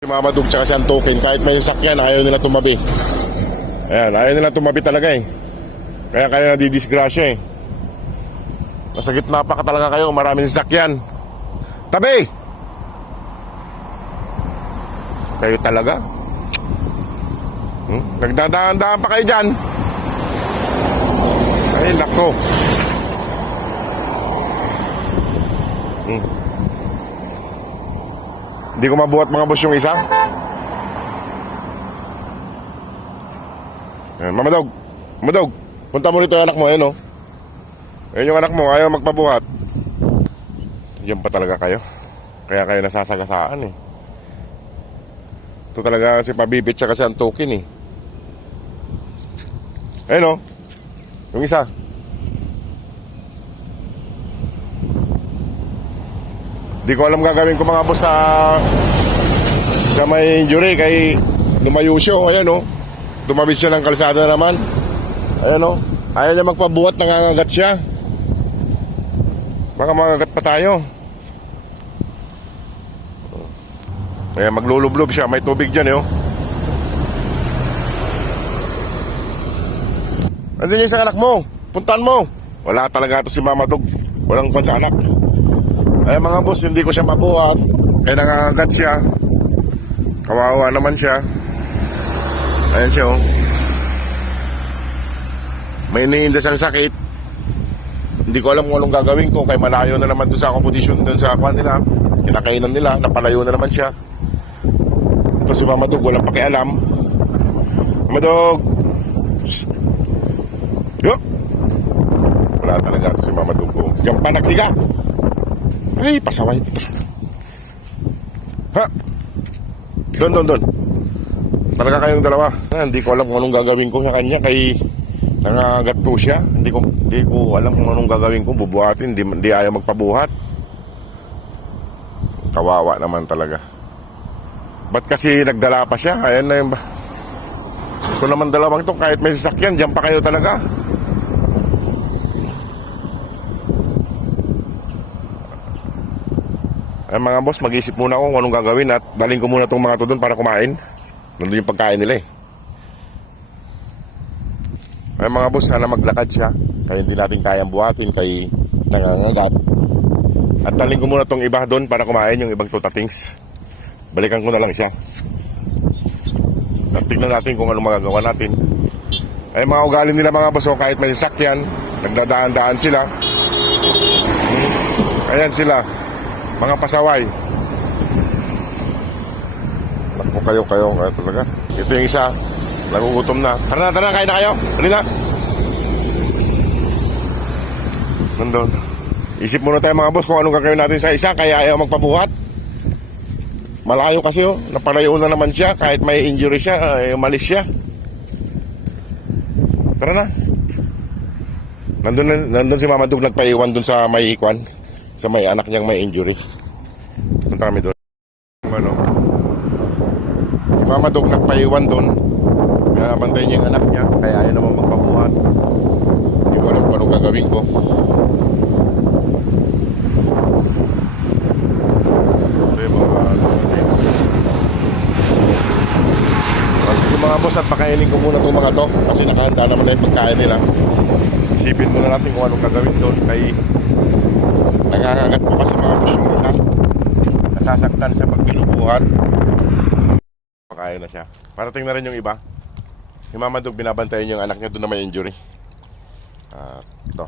Si Mama Dug tsaka si Antukin, kahit may sasakyan, ayaw nila tumabi. Ayan, ayaw nila tumabi talaga eh. Kaya kayo nadidisgrasya eh. Nasa gitna pa ka talaga kayo, maraming sasakyan. Tabi! Kayo talaga? Nagdadaan-daan pa kayo dyan. Ay, nako. Hindi ko mabuhat mga boss yung isa. Ayan, Mama Dog, punta mo rito yung anak mo, ayun o. Ayun yung anak mo, ayaw magpabuhat. Yan pa talaga kayo. Kaya kayo nasasagasaan eh. Ito talaga si Pabibit tsaka si Antukin eh. Ayun o, yung isa. Di ko alam gagawin ko mga boss sa may injury kay lumayo siya. Ayan o, tumawid siya ng kalsada naman. Ayan o, ayaw niya magpabuhat, nangangagat siya. Baka mangagat pa tayo. Ayan, maglulublob siya, may tubig dyan eh. Andun yung isang anak mo, puntaan mo. Wala talaga ito si Mama Dug, walang kwan sa anak. Ay mga boss, hindi ko siya mabuhat. Kaya nangangagat siya. Kawawa naman siya. Ayan siya oh. May iniinda siyang sakit. Hindi ko alam kung anong gagawin ko. Kaya malayo na naman dun sa competition, dun sa kwan nila. Kinakainan nila, napalayo na naman siya. Ito si Mama Dug, walang pakialam. Mama Dug, yo. Wala talaga ito si Mama Dug. Diyan pa naghiga. Ay, pasaway ito. Ha? Doon. Talaga kayong dalawa. Hindi ko alam kung anong gagawin ko sa kanya. Kay nangangagat po siya. Hindi ko alam kung anong gagawin ko. Bubuhatin. Hindi ayaw magpabuhat. Kawawa naman talaga. Ba't kasi nagdala pa siya? Ayan na yung... Ito naman dalawang to. Kahit may sasakyan, diyan pa kayo talaga. Ay mga boss, mag-isip muna ako kung anong gagawin at dalhin ko muna itong mga to doon para kumain. Nandun yung pagkain nila eh. Ay mga boss, sana maglakad siya. Kaya hindi natin kayang buhatin kay nangangagat. At dalhin ko muna itong iba doon para kumain, yung ibang tutatings. Balikan ko na lang siya. At tignan natin kung anong magagawa natin. Ay mga ugali nila mga boss, kahit may sasakyan, nagdadaan-daan sila. Ayan sila. Mga pasaway. Naku kayo talaga. Ito yung isa, nagugutom na. Tara na, kain na kayo. Dali na. Nandun. Isip muna tayo mga boss kung anong gagawin natin sa isa. Kaya ayaw magpabuhat. Malayo kasi oh. Napalayo na naman siya. Kahit may injury siya, umalis siya. Tara na. Nandun si Mama Dug nagpaiwan dun sa may ikwan. Sa may anak niyang may injury. Punta kami doon. Ano? Si Mama Dug nagpaiwan doon. Kaya bantayin niya yung anak niya. Kaya ayaw naman magpabuhat. Hindi ko alam kung anong gagawin ko. Ito yung mga sige mga boss, at pakainin ko muna itong mga to. Kasi nakahanda naman na yung pagkain nila. Isipin muna natin kung anong gagawin doon. Kaya nangangagat po kasi mga boss yung isa. Nasasaktan siya pag binubuhat. Pakain na siya. Parating na rin yung iba. Yung Mama Dug, binabantayan yung anak niya doon na may injury. Ito.